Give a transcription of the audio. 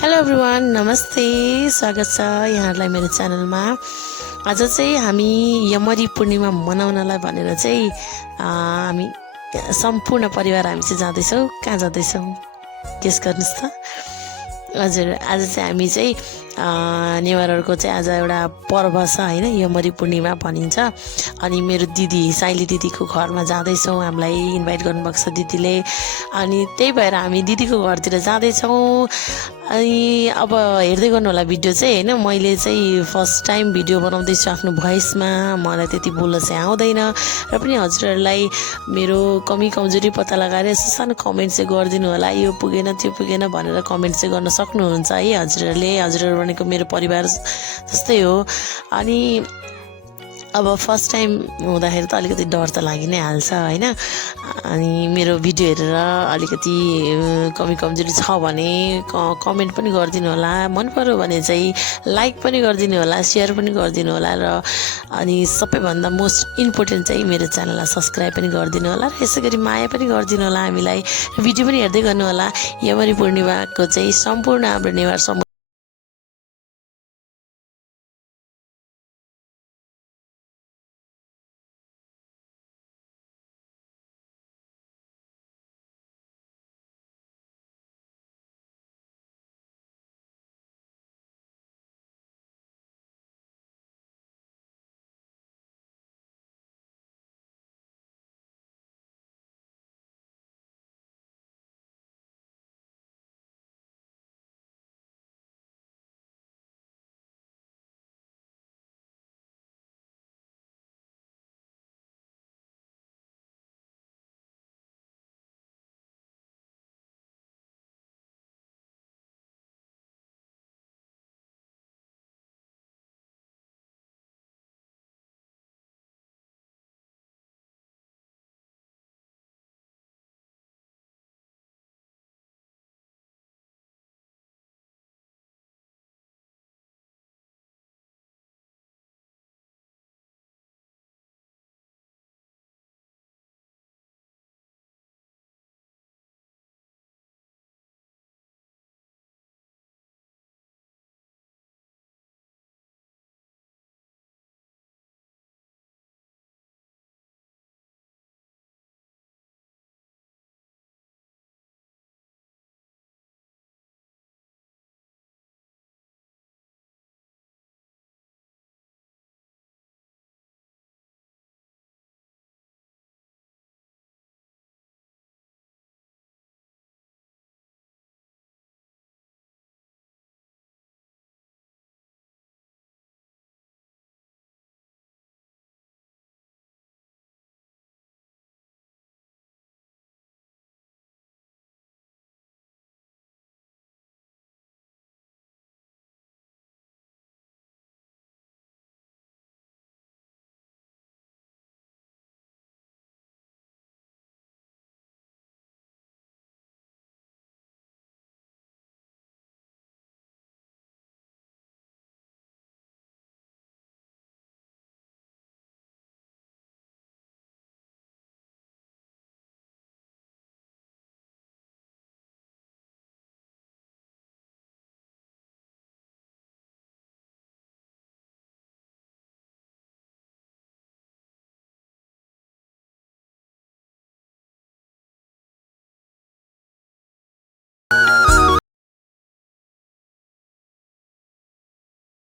Hello everyone, नमस्ते। स्वागत छ यहाँहरूलाई मेरो च्यानलमा। आज चाहिँ हामी यमरी पूर्णिमा मनाउनलाई भनेर चाहिँ हामी सम्पूर्ण परिवार हामी चाहिँ जाँदैछौँ। कहाँ जाँदैछौँ गेस गर्नुहोस् त। हजुर, आज चाहिँ हामी चाहिँ नेवारहरूको चाहिँ आज एउटा पर्व छ होइन, यमरी पूर्णिमा भनिन्छ। अनि मेरो दिदी साइली दिदीको घरमा जाँदैछौँ। हामीलाई इन्भाइट गर्नुभएको छ दिदीले, अनि त्यही भएर हामी दिदीको घरतिर जाँदैछौँ। अनि अब हेर्दै गर्नु होला भिडियो चाहिँ होइन। मैले चाहिँ फर्स्ट टाइम भिडियो बनाउँदैछु आफ्नो भोइसमा। मलाई त्यति बोल्न चाहिँ आउँदैन, र पनि हजुरहरूलाई मेरो कमी कमजोरी पत्ता लगाएर यसो सानो कमेन्ट चाहिँ गरिदिनु होला। यो पुगेन त्यो पुगेन भनेर कमेन्ट चाहिँ गर्न सक्नुहुन्छ है हजुरहरूले। हजुरहरू भनेको मेरो परिवार जस्तै हो। अनि अब फर्स्ट टाइम हुँदाखेरि त अलिकति डर त लागि नै हाल्छ होइन। अनि मेरो भिडियो हेरेर अलिकति कमी कमजोरी छ भने कमेन्ट पनि गरिदिनु होला। मन पर्यो भने चाहिँ लाइक पनि गरिदिनु होला, सेयर पनि गरिदिनु होला, र अनि सबैभन्दा मोस्ट इम्पोर्टेन्ट चाहिँ मेरो च्यानललाई सब्सक्राइब पनि गरिदिनु होला, र यसै गरी माया पनि गरिदिनु होला हामीलाई। भिडियो पनि हेर्दै गर्नु होला। यमरी पूर्णिमाको चाहिँ सम्पूर्ण हाम्रो नेवार